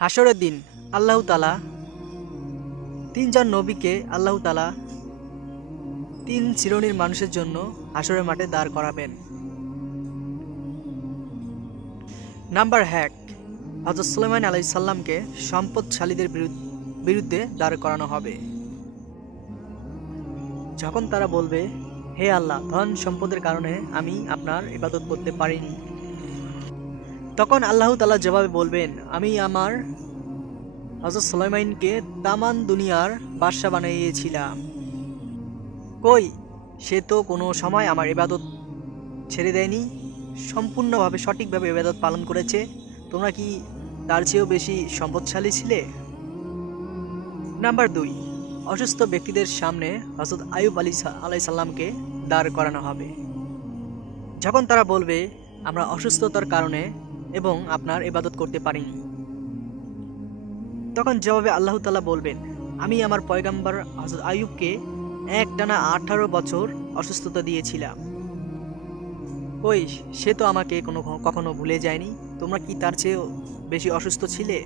হাসরের দিন আল্লাহ তাআলা তিনজন নবীকে আল্লাহ তাআলা তিন শ্রেণীর মানুষের জন্য হাসরের মাঠে দাঁড় করাবেন। নাম্বার 1, হযরত সুলাইমান আলাইহিস সালামকে সম্পদশালীদের বিরুদ্ধে দাঁড় করানো হবে। যখন তারা বলবে, হে আল্লাহ, ধন সম্পদের কারণে আমি আপনার ইবাদত করতে পারিনি, তখন আল্লাহ তাআলা জবাবে বলবেন, আমি আমার হযরত সুলাইমানকে তামান দুনিয়ার বাদশা বানিয়েছিলাম। কই, সে তো কোনো সময় আমার ইবাদত ছেড়ে দেয়নি, সম্পূর্ণভাবে সঠিকভাবে ইবাদত পালন করেছে। তোমরা কি তার চেয়েও বেশি সম্পদশালী ছিলে? নাম্বার 2, অসুস্থ ব্যক্তিদের সামনে হযরত আইয়ুব আলাইহিস সালামকে দাঁড় করানো হবে। যখন তারা বলবে, আমরা অসুস্থতার কারণে এবং আপনার ইবাদত করতে পারিনি, তখন জবাবে আল্লাহ তাআলা বলবেন, আমি আমার পয়গম্বর হযরত আইয়ুবকে একটানা 18 বছর অসুস্থতা দিয়েছিলাম। কই, সে তো আমাকে কখনো ভুলে যায়নি। তোমরা কি তার চেয়েও বেশি অসুস্থ ছিলে?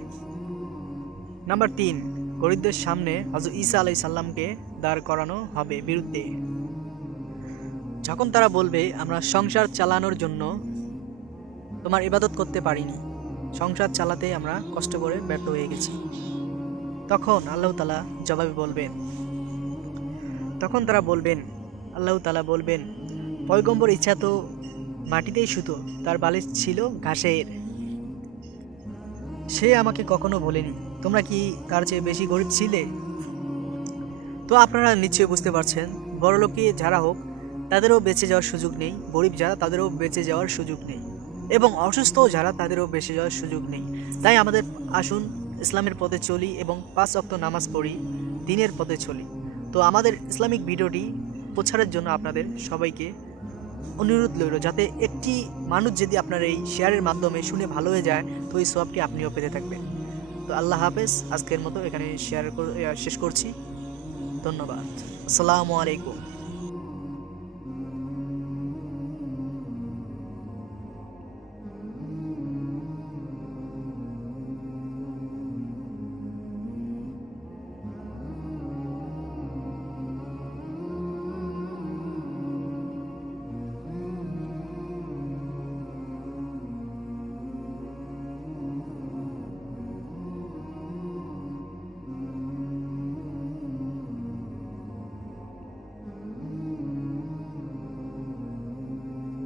নাম্বার 3, গরিবদের সামনে হযরত ঈসা আলাইহিস সালামকে দাঁড় করানো হবে বিরুদ্ধে। যখন তারা বলবে, আমরা সংসার চালানোর জন্য তোমার ইবাদত করতে পারিনি, সংসার চালাতে আমরা কষ্ট করে ব্যর্থ হয়ে গেছি, তখন আল্লাহ তাআলা জবাবে বলবেন, আল্লাহ তাআলা বলবেন, পয়গম্বর ইচ্ছা তো মাটিতেই শুতো, তার বালিশ ছিল ঘাসের, সে আমাকে কখনো বলেনি। তোমরা কি তার চেয়ে বেশি গরিব ছিলে? তো আপনারা নিশ্চয়ই বুঝতে পারছেন, বড়লোকে যারা হোক তাদেরও বেঁচে যাওয়ার সুযোগ নেই, গরিব যারা তাদেরও বেঁচে যাওয়ার সুযোগ নেই, এবং অসুস্থ যারা তাদেরও বেঁচে যাওয়ার সুযোগ নেই। তাই আমাদের আসুন ইসলামের পথে চলি এবং 5 ওয়াক্ত নামাজ পড়ি, দ্বীনের পথে চলি। তো আমাদের ইসলামিক ভিডিওটি প্রচারের জন্য আপনাদের সবাইকে অনুরোধ রইল, যাতে একটি মানুষ যদি আপনার এই শেয়ারের মাধ্যমে শুনে ভালো হয়ে যায়, তো এই সওয়াবটি আপনিও পেতে থাকবেন। তো আল্লাহ হাফেজ, আজকের মতো এখানে শেষ করছি। ধন্যবাদ। আসসালামু আলাইকুম।